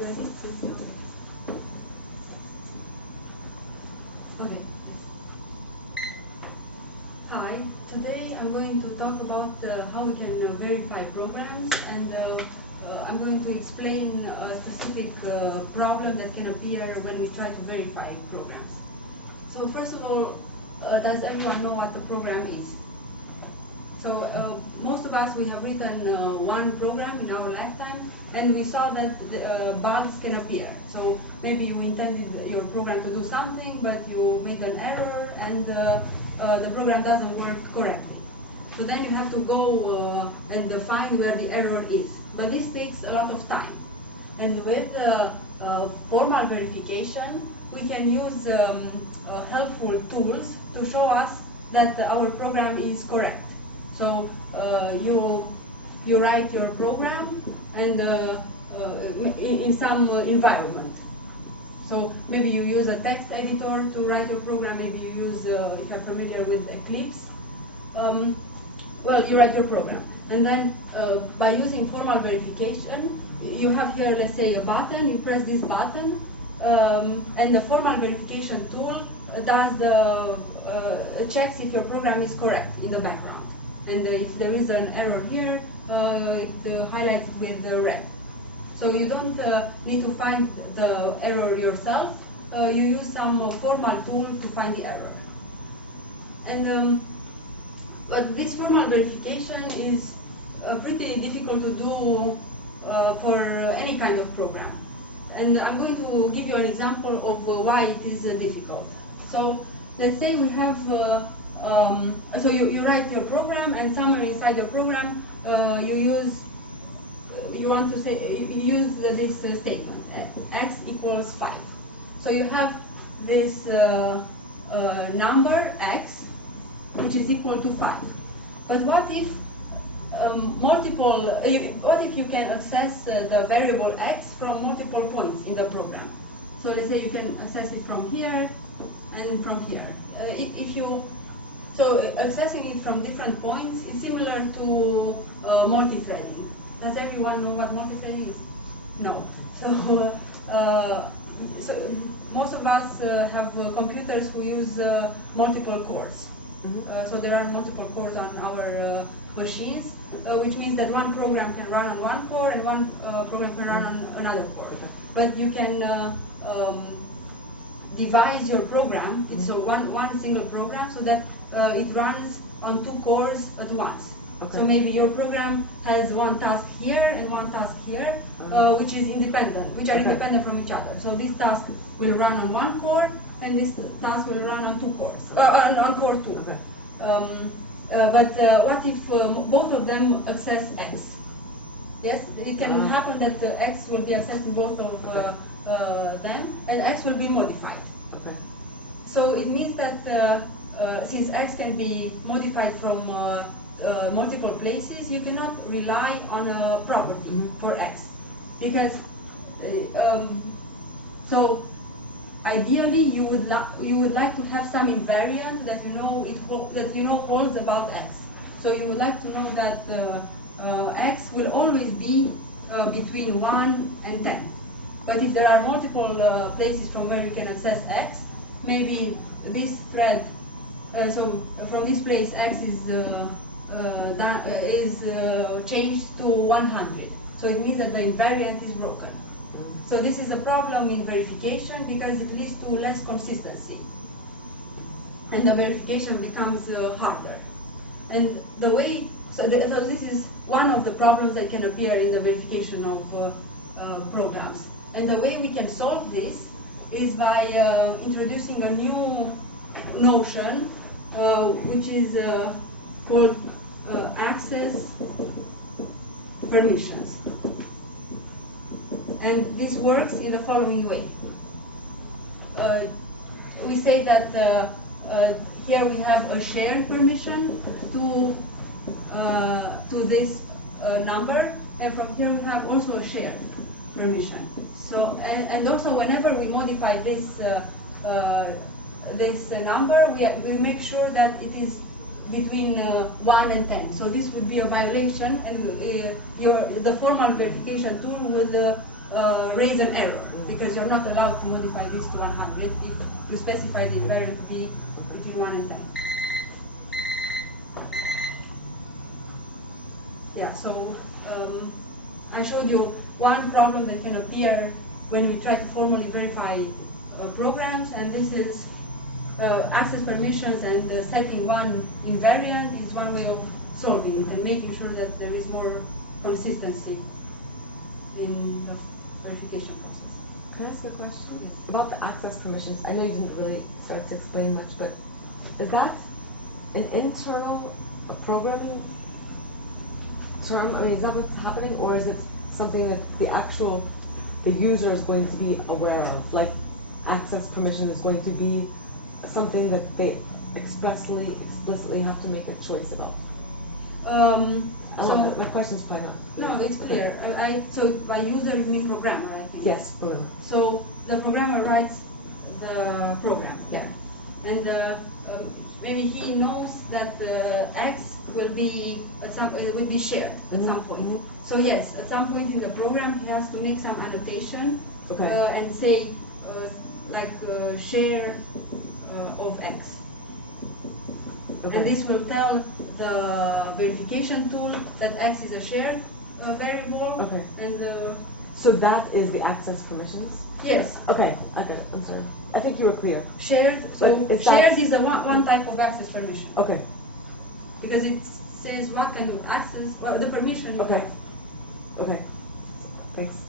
ready? Okay. Hi. Today I'm going to talk about how we can verify programs, and I'm going to explain a specific problem that can appear when we try to verify programs. So first of all, does everyone know what a program is? So most of us, we have written one program in our lifetime, and we saw that bugs can appear. So maybe you intended your program to do something, but you made an error, and the program doesn't work correctly. So then you have to go and find where the error is. But this takes a lot of time. And with formal verification, we can use helpful tools to show us that our program is correct. So you write your program and in some environment. So maybe you use a text editor to write your program. Maybe you use, if you're familiar with Eclipse, well, you write your program. And then by using formal verification, you have here, let's say, a button. You press this button, and the formal verification tool does the checks if your program is correct in the background. And if there is an error here, it highlights it with red. So you don't need to find the error yourself. You use some formal tool to find the error. And but this formal verification is pretty difficult to do for any kind of program. And I'm going to give you an example of why it is difficult. So let's say we have so you write your program, and somewhere inside your program you want to say use this statement x equals 5. So you have this number x, which is equal to 5. But what if what if you can access the variable x from multiple points in the program? So let's say you can access it from here and from here. So accessing it from different points is similar to multi-threading. Does everyone know what multi-threading is? No. So, so most of us have computers who use multiple cores. So there are multiple cores on our machines, which means that one program can run on one core and one program can run on another core. But you can devise your program. It's one single program, so that it runs on two cores at once. Okay. So maybe your program has one task here and one task here, which are independent from each other. So this task will run on one core, and this task will run on two cores, on core 2. Okay. But what if both of them access X? Yes, it can happen that X will be accessing both of them, and X will be modified. Okay. So it means that since X can be modified from multiple places, you cannot rely on a property for X, because so ideally you would like to have some invariant that holds about X. So you would like to know that X will always be between 1 and 10. But if there are multiple places from where you can access X, maybe this thread, so from this place X is changed to 100. So it means that the invariant is broken. So this is a problem in verification because it leads to less consistency, and the verification becomes harder. And the way, so this is one of the problems that can appear in the verification of programs. And the way we can solve this is by introducing a new notion, which is called access permissions. And this works in the following way. We say that here we have a shared permission to this number, and from here we have also a shared permission. So, and also whenever we modify this this number, we make sure that it is between 1 and 10. So this would be a violation, and the formal verification tool would raise an error, because you're not allowed to modify this to 100 if you specify the invariant to be between 1 and 10. Yeah, so I showed you one problem that can appear when we try to formally verify programs, and this is access permissions, and setting one invariant is one way of solving it and making sure that there is more consistency in the verification process. Can I ask a question? Yes. About the access permissions? I know you didn't really start to explain much, but is that an internal programming term? I mean, is that what's happening, or is it something that the user is going to be aware of? Like, access permission is going to be something that they explicitly have to make a choice about? So my question's probably not clear. No, it's clear. So by user you mean programmer, I think. Yes, programmer. So the programmer writes the program here, and maybe he knows that X will be shared at some point. So yes, at some point in the program he has to make some annotation and say share of X. And this will tell the verification tool that X is a shared variable. And so that is the access permissions? Yes. Okay, I got it. I'm sorry. I think you were clear. Shared. So shared is one type of access permission. Okay. Because it says what kind of access, well, the permission you have. Okay. Thanks.